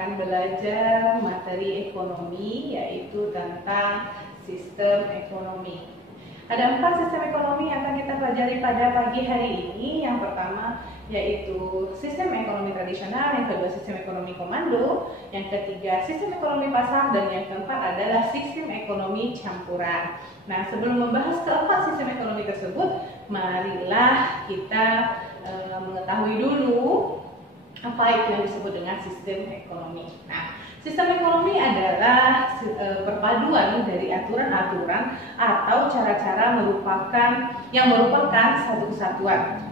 akan belajar materi ekonomi, yaitu tentang sistem ekonomi. Ada 4 sistem ekonomi yang akan kita pelajari pada pagi hari ini. Yang pertama yaitu sistem ekonomi tradisional, yang kedua sistem ekonomi komando, yang ketiga sistem ekonomi pasar, dan yang keempat adalah sistem ekonomi campuran. Nah, sebelum membahas keempat sistem ekonomi tersebut, marilah kita mengetahui dulu apa itu yang disebut dengan sistem ekonomi. Nah, sistem ekonomi adalah perpaduan dari aturan-aturan atau cara-cara yang merupakan satu kesatuan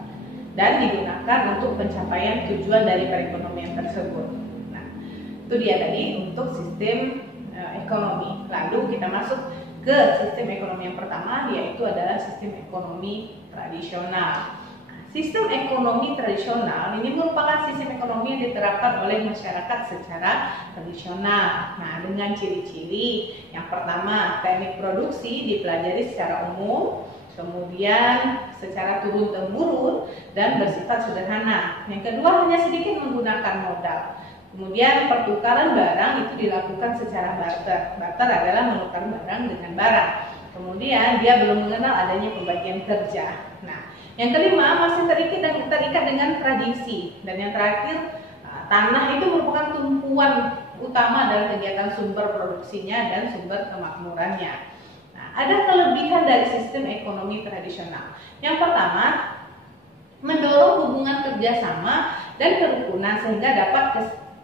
dan digunakan untuk pencapaian tujuan dari perekonomian tersebut. Nah, itu dia tadi untuk sistem ekonomi. Lalu kita masuk ke sistem ekonomi yang pertama, yaitu adalah sistem ekonomi tradisional. Sistem ekonomi tradisional ini merupakan sistem ekonomi yang diterapkan oleh masyarakat secara tradisional. Nah, dengan ciri-ciri yang pertama, teknik produksi dipelajari secara umum, kemudian secara turun-temurun dan bersifat sederhana. Yang kedua, hanya sedikit menggunakan modal. Kemudian pertukaran barang itu dilakukan secara barter. Barter adalah menukar barang dengan barang. Kemudian dia belum mengenal adanya pembagian kerja. Nah, yang kelima, masih terikat dengan tradisi. Dan yang terakhir, tanah itu merupakan tumpuan utama dalam kegiatan sumber produksinya dan sumber kemakmurannya. Nah, ada kelebihan dari sistem ekonomi tradisional. Yang pertama, mendorong hubungan kerjasama dan kerukunan sehingga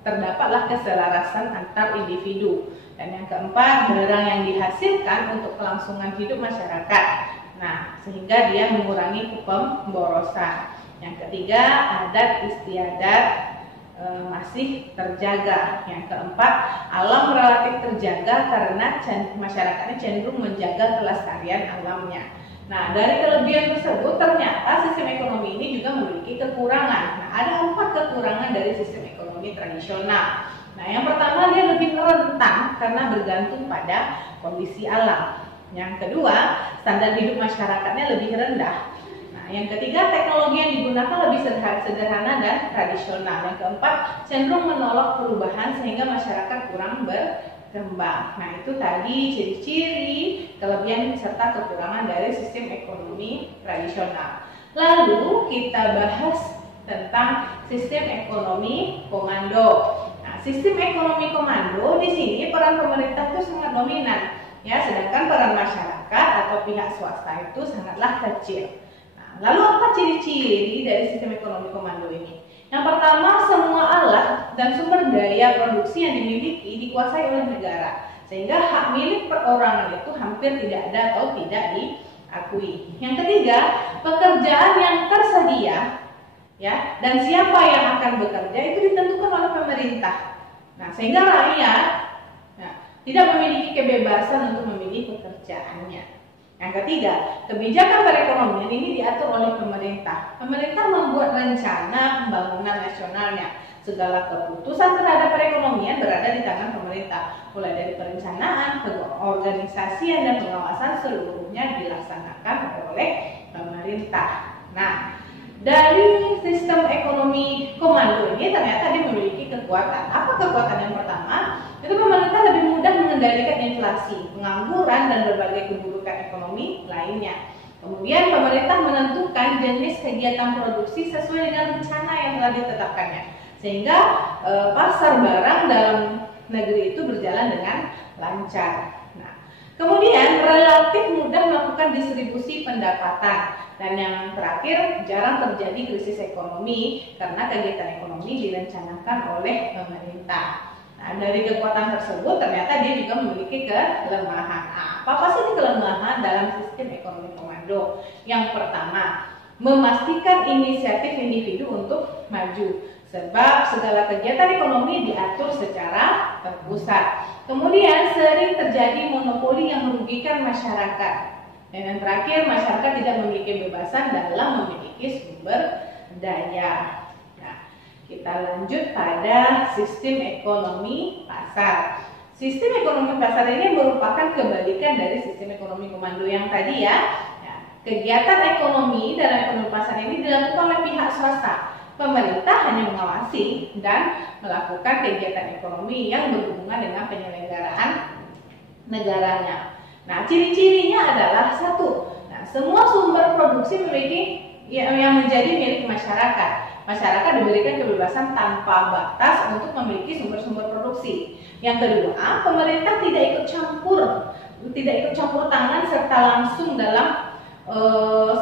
terdapatlah keselarasan antar individu. Dan yang keempat, barang yang dihasilkan untuk kelangsungan hidup masyarakat. Nah, sehingga dia mengurangi pemborosan. Yang ketiga, adat istiadat masih terjaga. Yang keempat, alam relatif terjaga karena masyarakatnya cenderung menjaga kelestarian alamnya. Nah, dari kelebihan tersebut ternyata sistem ekonomi ini juga memiliki kekurangan. Nah, ada 4 kekurangan dari sistem ekonomi tradisional. Nah, yang pertama, dia lebih rentan karena bergantung pada kondisi alam. Yang kedua, standar hidup masyarakatnya lebih rendah. Nah, yang ketiga, teknologi yang digunakan lebih sederhana dan tradisional. Yang keempat, cenderung menolak perubahan sehingga masyarakat kurang berkembang. Nah, itu tadi ciri-ciri, kelebihan serta kekurangan dari sistem ekonomi tradisional. Lalu kita bahas tentang sistem ekonomi komando. Nah, sistem ekonomi komando di sini peran pemerintah itu sangat dominan. Ya, sedangkan peran masyarakat atau pihak swasta itu sangatlah kecil. Nah, lalu apa ciri-ciri dari sistem ekonomi komando ini? Yang pertama, semua alat dan sumber daya produksi yang dimiliki dikuasai oleh negara, sehingga hak milik perorangan itu hampir tidak ada atau tidak diakui. Yang ketiga, pekerjaan yang tersedia, ya, dan siapa yang akan bekerja itu ditentukan oleh pemerintah. Nah, sehingga rakyat tidak memiliki kebebasan untuk memilih pekerjaannya. Yang ketiga, kebijakan perekonomian ini diatur oleh pemerintah. Pemerintah membuat rencana pembangunan nasionalnya. Segala keputusan terhadap perekonomian berada di tangan pemerintah. Mulai dari perencanaan, pengorganisasian, dan pengawasan seluruhnya dilaksanakan oleh pemerintah. Nah, dari sistem ekonomi komando ini ternyata dia memiliki kekuatan. Apa kekuatan yang pertama? Itu pemerintah lebih mudah mengendalikan inflasi, pengangguran, dan berbagai keburukan ekonomi lainnya. Kemudian pemerintah menentukan jenis kegiatan produksi sesuai dengan rencana yang telah ditetapkannya, sehingga pasar barang dalam negeri itu berjalan dengan lancar. Nah, kemudian relatif mudah melakukan distribusi pendapatan. Dan yang terakhir, jarang terjadi krisis ekonomi karena kegiatan ekonomi direncanakan oleh pemerintah. Nah, dari kekuatan tersebut ternyata dia juga memiliki kelemahan. Apa sih kelemahan dalam sistem ekonomi komando? Yang pertama, memastikan inisiatif individu untuk maju, sebab segala kegiatan ekonomi diatur secara terpusat. Kemudian sering terjadi monopoli yang merugikan masyarakat. Dan yang terakhir, masyarakat tidak memiliki kebebasan dalam memiliki sumber daya. Kita lanjut pada sistem ekonomi pasar. Sistem ekonomi pasar ini merupakan kebalikan dari sistem ekonomi komando yang tadi ya. Kegiatan ekonomi dalam ekonomi pasar ini dilakukan oleh pihak swasta pemerintah hanya mengawasi dan melakukan kegiatan ekonomi yang berhubungan dengan penyelenggaraan negaranya. Nah, ciri-cirinya adalah satu, semua sumber produksi memiliki yang menjadi milik masyarakat. Masyarakat diberikan kebebasan tanpa batas untuk memiliki sumber-sumber produksi. Yang kedua, pemerintah tidak ikut campur tangan serta langsung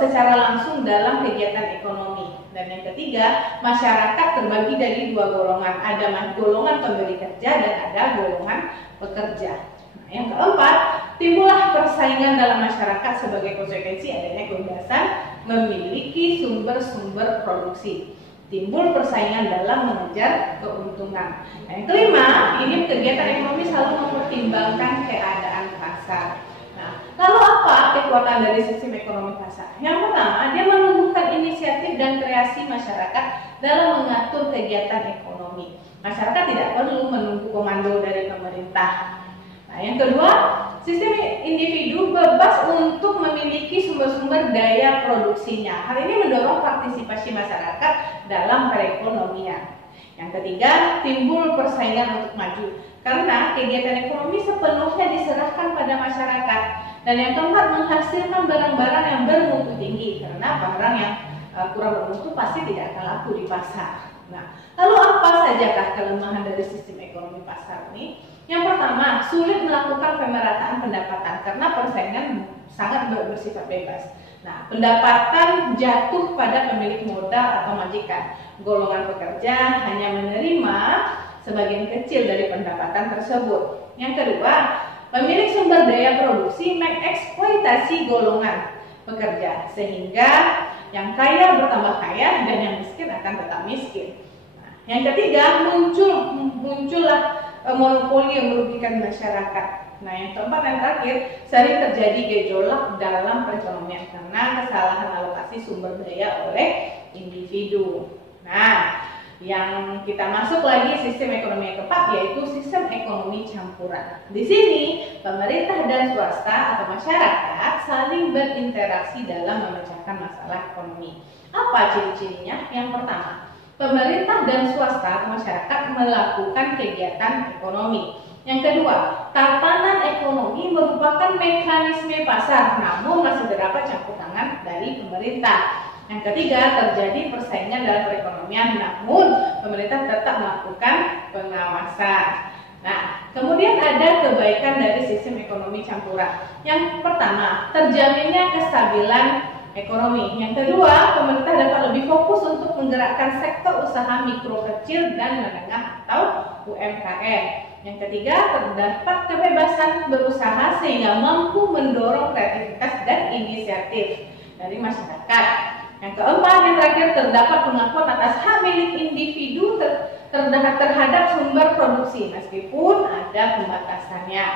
secara langsung dalam kegiatan ekonomi. Dan yang ketiga, masyarakat terbagi dari dua golongan. Ada golongan pemberi kerja dan ada golongan pekerja. Yang keempat, timbullah persaingan dalam masyarakat sebagai konsekuensi adanya kebebasan memiliki sumber-sumber produksi. Timbul persaingan dalam mengejar keuntungan. Yang kelima, ini kegiatan ekonomi selalu mempertimbangkan keadaan pasar. Nah, lalu apa kekuatan dari sistem ekonomi pasar? Yang pertama, dia menumbuhkan inisiatif dan kreasi masyarakat dalam mengatur kegiatan ekonomi. Masyarakat tidak perlu menunggu komando dari pemerintah. Nah, yang kedua, sistem individu bebas untuk memiliki sumber-sumber daya produksinya. Hal ini mendorong partisipasi masyarakat dalam perekonomian. Yang ketiga, timbul persaingan untuk maju karena kegiatan ekonomi sepenuhnya diserahkan pada masyarakat. Dan yang keempat, menghasilkan barang-barang yang bermutu tinggi karena barang yang kurang bermutu pasti tidak akan laku di pasar. Nah, lalu apa sajakah kelemahan dari sistem ekonomi pasar ini? Yang pertama, sulit melakukan pemerataan pendapatan karena persaingan sangat bersifat bebas. Nah, pendapatan jatuh pada pemilik modal atau majikan. Golongan pekerja hanya menerima sebagian kecil dari pendapatan tersebut. Yang kedua, pemilik sumber daya produksi mengeksploitasi golongan pekerja sehingga yang kaya bertambah kaya dan yang miskin akan tetap miskin. Nah, yang ketiga, muncullah monopoli yang merugikan masyarakat. Nah, yang keempat dan terakhir, sering terjadi gejolak dalam perekonomian karena kesalahan alokasi sumber daya oleh individu. Nah, yang kita masuk lagi sistem ekonomi yang keempat yaitu sistem ekonomi campuran. Di sini pemerintah dan swasta atau masyarakat saling berinteraksi dalam memecahkan masalah ekonomi. Apa ciri-cirinya? Yang pertama, pemerintah dan swasta atau masyarakat melakukan kegiatan ekonomi. Yang kedua, tatanan ekonomi merupakan mekanisme pasar, namun masih terdapat campur tangan dari pemerintah. Yang ketiga, terjadi persaingan dalam perekonomian, namun pemerintah tetap melakukan pengawasan. Nah, kemudian ada kebaikan dari sistem ekonomi campuran. Yang pertama, terjaminnya kestabilan ekonomi. Yang kedua, pemerintah dapat lebih fokus untuk menggerakkan sektor usaha mikro, kecil, dan menengah atau UMKM. Yang ketiga, terdapat kebebasan berusaha sehingga mampu mendorong kreativitas dan inisiatif dari masyarakat. Yang keempat, yang terakhir, terdapat pengakuan atas hak milik individu terhadap sumber produksi meskipun ada pembatasannya.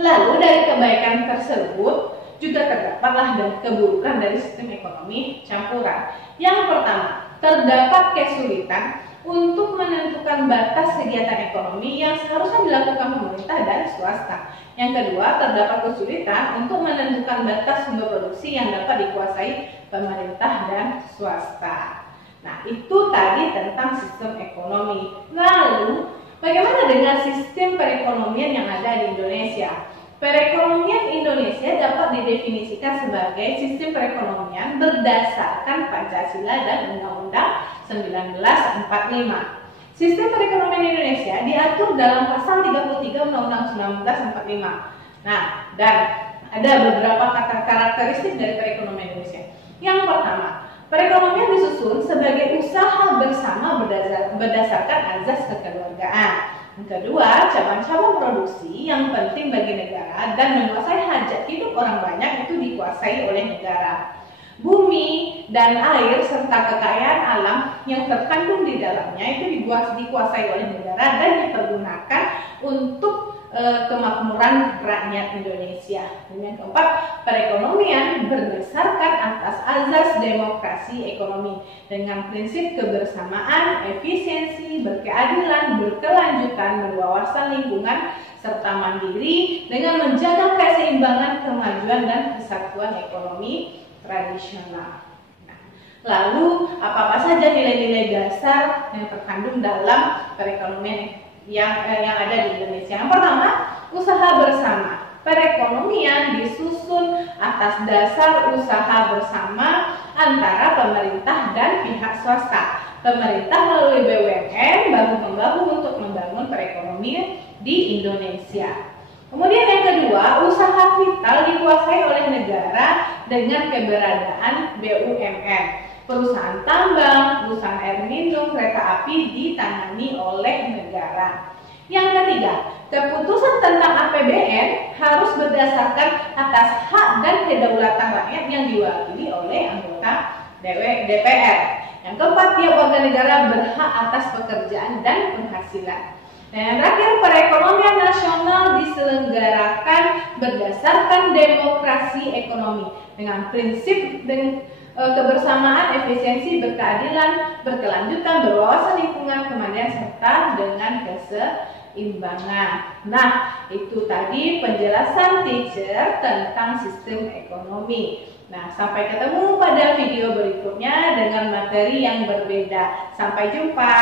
Lalu dari kebaikan tersebut juga terdapatlah dan keburukan dari sistem ekonomi campuran. Yang pertama, terdapat kesulitan untuk menentukan batas kegiatan ekonomi yang seharusnya dilakukan pemerintah dan swasta. Yang kedua, terdapat kesulitan untuk menentukan batas sumber produksi yang dapat dikuasai pemerintah dan swasta. Nah, itu tadi tentang sistem ekonomi. Lalu, bagaimana dengan sistem perekonomian yang ada di Indonesia? Perekonomian Indonesia dapat didefinisikan sebagai sistem perekonomian berdasarkan Pancasila dan Undang-Undang 1945. Sistem perekonomian Indonesia diatur dalam pasal 33 Undang-Undang 1945. Nah, dan ada beberapa karakteristik dari perekonomian Indonesia. Yang pertama, perekonomian disusun sebagai usaha bersama berdasarkan azas kekeluargaan. Yang kedua, cabang-cabang produksi yang penting bagi negara dan menguasai hajat hidup orang banyak itu dikuasai oleh negara. Bumi dan air serta kekayaan alam yang terkandung di dalamnya itu dikuasai oleh negara dan dipergunakan untuk kemakmuran rakyat Indonesia. Dan yang keempat, perekonomian berdasarkan atas azas demokrasi ekonomi dengan prinsip kebersamaan, efisiensi, berkeadilan, berkelanjutan, berwawasan lingkungan, serta mandiri dengan menjaga keseimbangan, kemajuan, dan kesatuan ekonomi tradisional. Nah, Lalu apa-apa saja nilai-nilai dasar yang terkandung dalam perekonomian yang ada di Indonesia? Yang pertama, usaha bersama. Perekonomian disusun atas dasar usaha bersama antara pemerintah dan pihak swasta. Pemerintah melalui BUMN bahu-membahu untuk membangun perekonomian di Indonesia. Kemudian yang kedua, usaha vital dikuasai oleh negara dengan keberadaan BUMN. Perusahaan tambang, perusahaan air minum, kereta api ditangani oleh negara. Yang ketiga, keputusan tentang APBN harus berdasarkan atas hak dan kedaulatan rakyat yang diwakili oleh anggota DPR. Yang keempat, tiap warga negara berhak atas pekerjaan dan penghasilan. Dan yang terakhir, perekonomian nasional diselenggarakan berdasarkan demokrasi ekonomi dengan prinsip kebersamaan, efisiensi, berkeadilan, berkelanjutan, berwawasan lingkungan, kemandirian, serta dengan keseimbangan. Nah, itu tadi penjelasan teacher tentang sistem ekonomi. Nah, sampai ketemu pada video berikutnya dengan materi yang berbeda. Sampai jumpa.